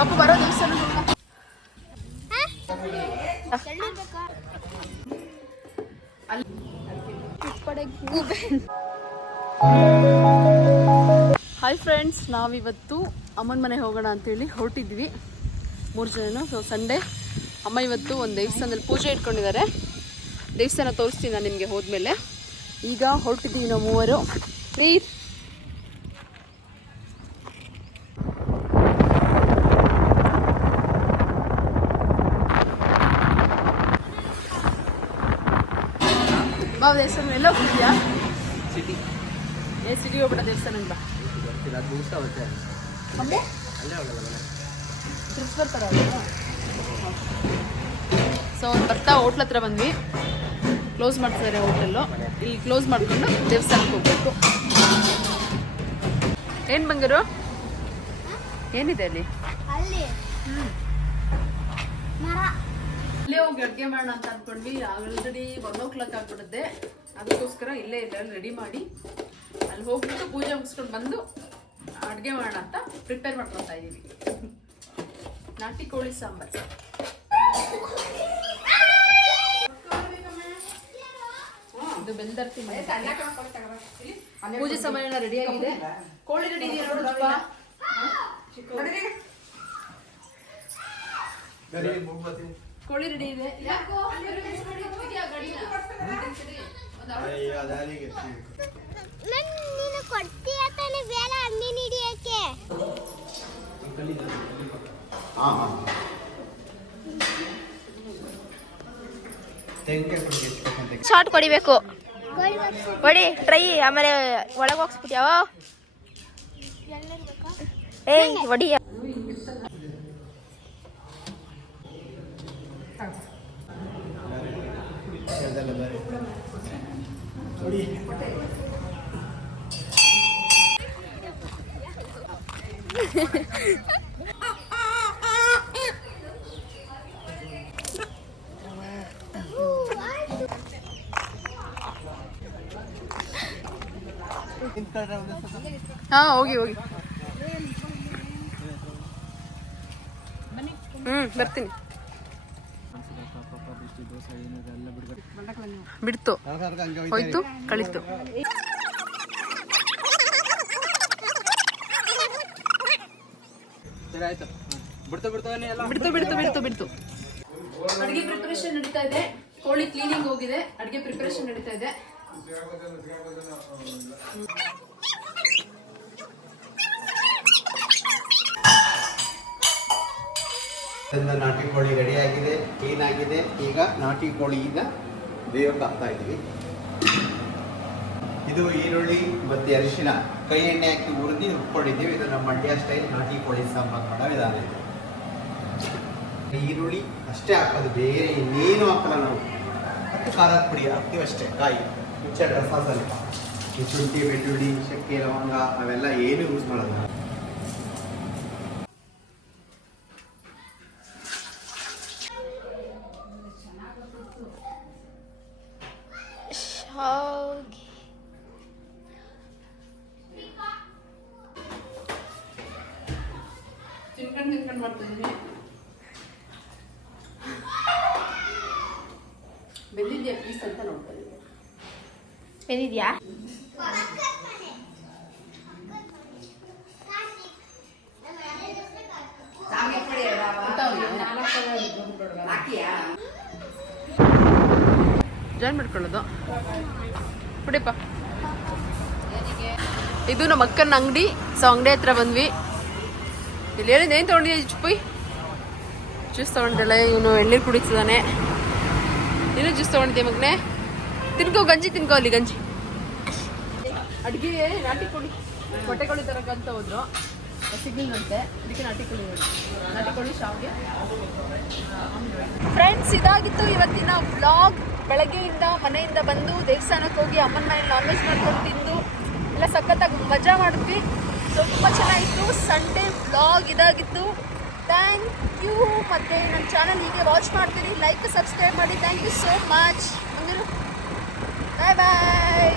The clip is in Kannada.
ಅಪ್ಪ ಬರೋ ದಿವಸ ಹಾಯ್ ಫ್ರೆಂಡ್ಸ್, ನಾವಿವತ್ತು ಅಮ್ಮನ ಮನೆಗೆ ಹೋಗೋಣ ಅಂತೇಳಿ ಹೊರಟಿದ್ವಿ 3 ಜನ. ಸೊ ಸಂಡೇ ಅಮ್ಮ ಇವತ್ತು ಒಂದು ದೇವಸ್ಥಾನದಲ್ಲಿ ಪೂಜೆ ಇಟ್ಕೊಂಡಿದ್ದಾರೆ. ದೇವಸ್ಥಾನ ತೋರಿಸ್ತೀನಿ ನಾನು ನಿಮಗೆ ಹೋದ್ಮೇಲೆ. ಈಗ ಹೊರಟಿದ್ದೀವಿ ನಾವು ಮೂವರು. ಪ್ಲೀಸ್ ಬಾವ ದೇವಸ್ಥಾನ ಎಲ್ಲ ಹೋಗ್ತಿದ್ಯಾ? ಸಿಟಿ ಹೋಗ್ಬಿಟ್ಟ ದೇವಸ್ಥಾನ ಬಾ. ಸೊ ಬರ್ತಾ ಹೋಟ್ಲ್ ಹತ್ರ ಬಂದ್ವಿ. ಕ್ಲೋಸ್ ಮಾಡ್ತಿದ್ದಾರೆ ಹೋಟೆಲ್ಲು. ಇಲ್ಲಿ ಕ್ಲೋಸ್ ಮಾಡ್ಕೊಂಡು ದೇವಸ್ಥಾನಕ್ಕೆ ಹೋಗ್ಬೇಕು. ಏನು ಬಂಗಾರು ಏನಿದೆ ಅಲ್ಲಿ? ಇಲ್ಲೇ ಹೋಗಿ ಅಡುಗೆ ಮಾಡೋಣ ಅಂತ ಅಂದ್ಕೊಂಡ್ವಿ. ಆಲ್ರೆಡಿ 1 o'clock ಆಗ್ಬಿಡುತ್ತೆ. ಅದಕ್ಕೋಸ್ಕರ ಇಲ್ಲೇ ರೆಡಿ ಮಾಡಿ ಅಲ್ಲಿ ಹೋಗ್ಬಿಟ್ಟು ಪೂಜೆ ಮುಗಿಸ್ಕೊಂಡು ಬಂದು ಅಡುಗೆ ಮಾಡೋಣ ಅಂತ ಪ್ರಿಪೇರ್ ಮಾಡ್ಕೊತಾ ಇದ್ದೀವಿ. ನಾಟಿ ಕೋಳಿ ಸಾಂಬಾರು. ಇದು ಬೆಂದರ್ತಿ ಪೂಜೆ ಸಮಯ ರೆಡಿ ಆಗಿದೆ. ಕೋಳಿ ರೆಡಿ ಇದೆಯಾ ನೋಡಪ್ಪ. ಕೋಳಿ ರೆಡಿ ಇದೆ. ಶಾರ್ಟ್ ಕೊಡಿಬೇಕು. ಕೊಡಿ ಟ್ರೈ. ಆಮೇಲೆ ಒಳಗೆ ಹೋಗ್ಸ್ಬಿಟ್ಯಾವ. ಏಯ್ ಹೊಡಿ. ಹಾ ಹೋಗಿ ಬರ್ತೀನಿ. ಬಿಡ್ತು ಹೋಯ್ತು ಕಳಿತು. ಬಿಡ್ತು. ಅಡಿಗೆ ಪ್ರಿಪರೇಷನ್ ನಡೀತಾ ಇದೆ. ಕೋಳಿ ಕ್ಲೀನಿಂಗ್ ಹೋಗಿದೆ. ಅಡಿಗೆ ಪ್ರಿಪರೇಷನ್ ನಡೀತಾ ಇದೆ. ನಾಟಿ ಕೋಳಿ ರೆಡಿ ಆಗಿದೆ, ಕ್ಲೀನ್ ಆಗಿದೆ. ಈಗ ನಾಟಿ ಕೋಳಿಯಿಂದ ಬೇಯಕ್ಕೆ ಹಾಕ್ತಾ ಇದ್ದೀವಿ. ಇದು ಈರುಳ್ಳಿ ಮತ್ತು ಅರಿಶಿನ ಕೈ ಎಣ್ಣೆ ಹಾಕಿ ಹುರಿದು ರುಬ್ಕೊಂಡಿದ್ದೀವಿ. ಇದು ನಮ್ಮ ಮಂಡ್ಯ ಸ್ಟೈಲ್ ನಾಟಿ ಕೋಳಿ ಸಾಂಬಾರು ಮಾಡೋ ವಿಧಾನ ಇದೆ. ಈರುಳ್ಳಿ ಅಷ್ಟೇ ಹಾಕೋದು, ಬೇರೆ ಇನ್ನೇನು ಹಾಕಲ್ಲ ನಾವು. ಮತ್ತು ಖಾರದ ಪುಡಿ ಹಾಕ್ತೀವಿ ಅಷ್ಟೇ. ಕಾಯಿ ಹುಚ್ಚ ರಸಾಸಲ್ಲಿ ಶುಂಠಿ, ಬೆಳ್ಳುಳ್ಳಿ, ಚಕ್ಕೆ, ಲವಂಗ ಅವೆಲ್ಲ ಏನು ಯೂಸ್ ಮಾಡೋದು. ತಿನ್ಕೊಂಡು ಮಾಡ್ತಿದ್ದೀನಿ. ಬೆಂದಿದ್ಯಾ ಪೀಸ್ ಅಂತ ನೋಡ್ತಾ ಇದ್ದೀನಿ. ಬೆಂದಿದ್ಯಾ? ಜಾಯಿನ್ ಮಾಡ್ಕೊಳ್ಳೋದು ಬಿಡಿಪ್ಪ. ಇದು ನಮ್ಮ ಅಕ್ಕನ ಅಂಗಡಿ. ಸೊ ಅಂಗಡಿ ಹತ್ರ ಬಂದ್ವಿ. ಇಲ್ಲಿ ಹೇಳಿದ ಏನು ತೊಗೊಂಡಿದ್ದೆ ಚುಪ್ಪಿ? ಜ್ಯೂಸ್ ತೊಗೊಂಡಿದ್ದಾಳೆ. ಇವನು ಎಳ್ನೀರು ಕುಡಿತಿದ್ದಾನೆ. ನೀನು ಜ್ಯೂಸ್ ತೊಗೊಂಡಿದ್ದೆ ಮಗನೆ. ತಿನ್ಕೋ, ಗಂಜಿ ತಿನ್ಕೋ. ಅಲ್ಲಿ ಗಂಜಿ. ಅಡುಗೆ ನಾಟಿ ಕೋಳಿ ಹೊಟ್ಟೆ ಕೋಳಿ ತರಕಂತ ಹೋದ್ರು. ಸಿಗ್ಲಿಲ್ಲಂತೆ, ಅದಕ್ಕೆ ನಾಟಿ ಕೋಳಿ ಶಾವಿಗೆ. ಫ್ರೆಂಡ್ಸ್, ಇದಾಗಿತ್ತು ಇವತ್ತಿನ ವ್ಲಾಗ್. ಬೆಳಗ್ಗೆಯಿಂದ ಮನೆಯಿಂದ ಬಂದು ದೇವಸ್ಥಾನಕ್ಕೆ ಹೋಗಿ ಅಮ್ಮನ ಮನೇಲಿ ನಾನ್ ವೆಜ್ ಮಾಡ್ಕೊಂಡು ತಿಂದು ಎಲ್ಲ ಸಖತ್ತಾಗಿ ಮಜಾ ಮಾಡಿದ್ವಿ. ಸೊ ತುಂಬ ಚೆನ್ನಾಗಿತ್ತು. ಸಂಡೇ ವ್ಲಾಗ್ ಇದಾಗಿತ್ತು. Thank you. ಮತ್ತು ನನ್ನ ಚಾನಲ್ ಹೀಗೆ ವಾಚ್ ಮಾಡ್ತೀರಿ. ಲೈಕ್ ಸಬ್ಸ್ಕ್ರೈಬ್ ಮಾಡಿ. Thank you so much. Bye bye.